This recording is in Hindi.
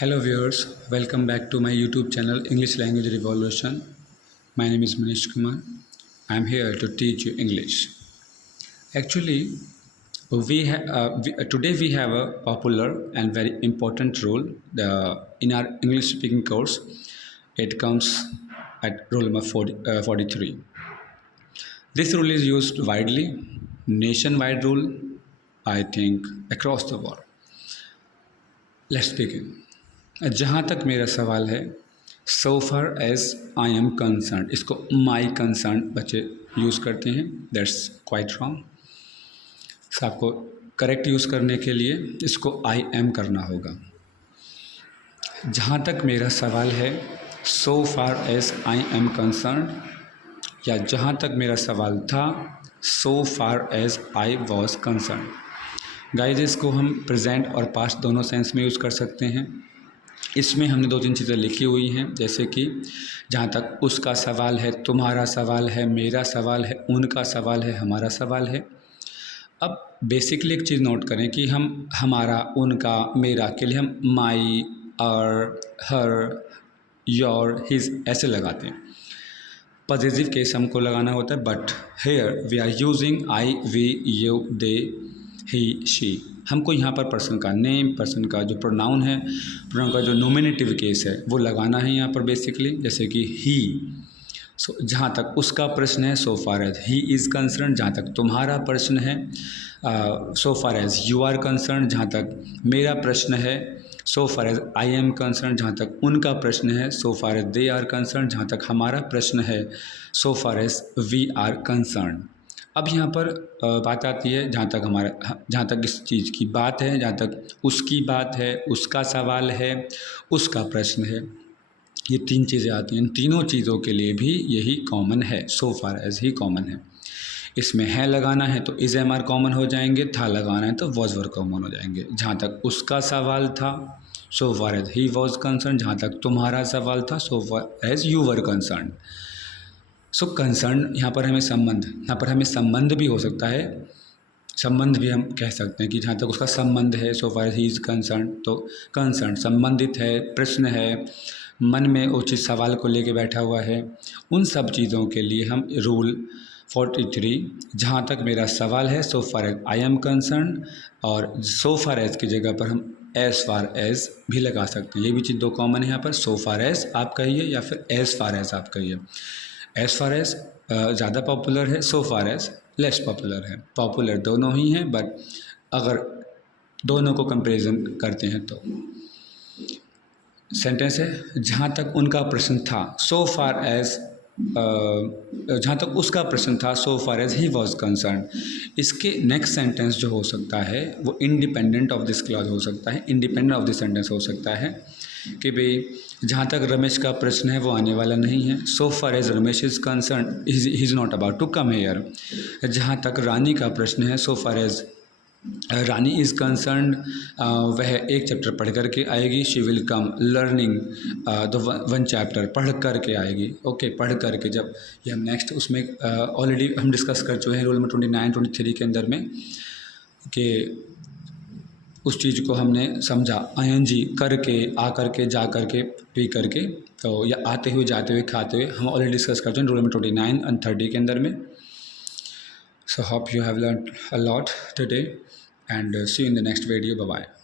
Hello viewers, welcome back to my YouTube channel English Language Revolution. My name is Manish Kumar. I am here to teach you English. Actually, today we have a popular and very important rule in our English speaking course. It comes at rule number 43. This rule is used widely, nationwide rule, I think across the world. Let's begin. जहाँ तक मेरा सवाल है, so far as I am concerned, इसको माई कंसर्न बच्चे यूज़ करते हैं, दैट्स क्वाइट रॉन्ग। आपको करेक्ट यूज़ करने के लिए इसको आई एम करना होगा। जहाँ तक मेरा सवाल है, so far as I am concerned, या जहाँ तक मेरा सवाल था, so far as I was concerned. Guys, इसको हम प्रेजेंट और पास्ट दोनों सेंस में यूज़ कर सकते हैं। इसमें हमने दो तीन चीज़ें लिखी हुई हैं, जैसे कि जहाँ तक उसका सवाल है, तुम्हारा सवाल है, मेरा सवाल है, उनका सवाल है, हमारा सवाल है। अब बेसिकली एक चीज़ नोट करें कि हम हमारा, उनका, मेरा के लिए हम माई और हर, योर, हिज ऐसे लगाते हैं। पॉजिटिव केस हमको लगाना होता है, but here we are using I, we, you, they, he, she. हमको यहाँ पर पर्सन का नेम, पर्सन का जो प्रोनाउन है, प्रोनाउन का जो नोमिनेटिव केस है वो लगाना है यहाँ पर बेसिकली, जैसे कि ही। सो जहाँ तक उसका प्रश्न है, so far as he is concerned. जहाँ तक तुम्हारा प्रश्न है, so far as you are concerned. जहाँ तक मेरा प्रश्न है, so far as I am concerned. जहाँ तक उनका प्रश्न है, so far as they are concerned. जहाँ तक हमारा प्रश्न है, so far as we are concerned. अब यहाँ पर बात आती है, जहाँ तक इस चीज़ की बात है, जहाँ तक उसकी बात है, उसका सवाल है, उसका प्रश्न है, ये तीन चीज़ें आती हैं। इन तीनों चीज़ों के लिए भी यही कॉमन है, सो फार एज ही कॉमन है। इसमें है लगाना है तो इज एम आर कॉमन हो जाएंगे, था लगाना है तो वॉज वर कॉमन हो जाएंगे। जहाँ तक उसका सवाल था, so far as he was concerned. जहाँ तक तुम्हारा सवाल था, so far as you were concerned. So concern यहाँ पर हमें संबंध, यहाँ पर हमें संबंध भी हो सकता है, संबंध भी हम कह सकते हैं कि जहाँ तक उसका संबंध है, so far he is concern, तो कंसर्न संबंधित है, प्रश्न है, मन में वो चीज़ सवाल को लेके बैठा हुआ है। उन सब चीज़ों के लिए हम रूल 43, जहाँ तक मेरा सवाल है, so far as I am concerned, और सो फार एज की जगह पर हम एज़ फार एज भी लगा सकते हैं। ये भी चीज़ दो कॉमन है यहाँ पर, सो फार एज आप कहिए या फिर एज़ फार एज आप कहिए। एज़ फार एज ज़्यादा पॉपुलर है, so far as less popular है। पॉपुलर दोनों ही हैं, बट अगर दोनों को कंपेरिजन करते हैं तो सेंटेंस है, जहाँ तक उनका प्रश्न था, सो फार एज, जहाँ तक उसका प्रश्न था, so far as he was concerned. इसके नेक्स्ट सेंटेंस जो हो सकता है वो इंडिपेंडेंट ऑफ दिस क्लॉज हो सकता है, इंडिपेंडेंट ऑफ दिस सेंटेंस हो सकता है कि भाई जहाँ तक रमेश का प्रश्न है वो आने वाला नहीं है, so far as Ramesh is concerned he is not about to come here. जहाँ तक रानी का प्रश्न है, so far as Rani is concerned, वह एक चैप्टर पढ़ करके आएगी, she will come learning the one chapter, पढ़ करके आएगी। ओके, पढ़ करके, जब ये हम नेक्स्ट उसमें ऑलरेडी हम डिस्कस कर चुके हैं रूल नंबर 29, 23 के अंदर में, कि उस चीज़ को हमने समझा आईएनजी करके, आ करके, जा करके, पी करके, तो या आते हुए, जाते हुए, खाते हुए, हम ऑलरेडी डिस्कस कर चुके हैं रूल नंबर 29 और 30 के अंदर में। So hope you have learned a lot today, and see you in the next video. Bye bye.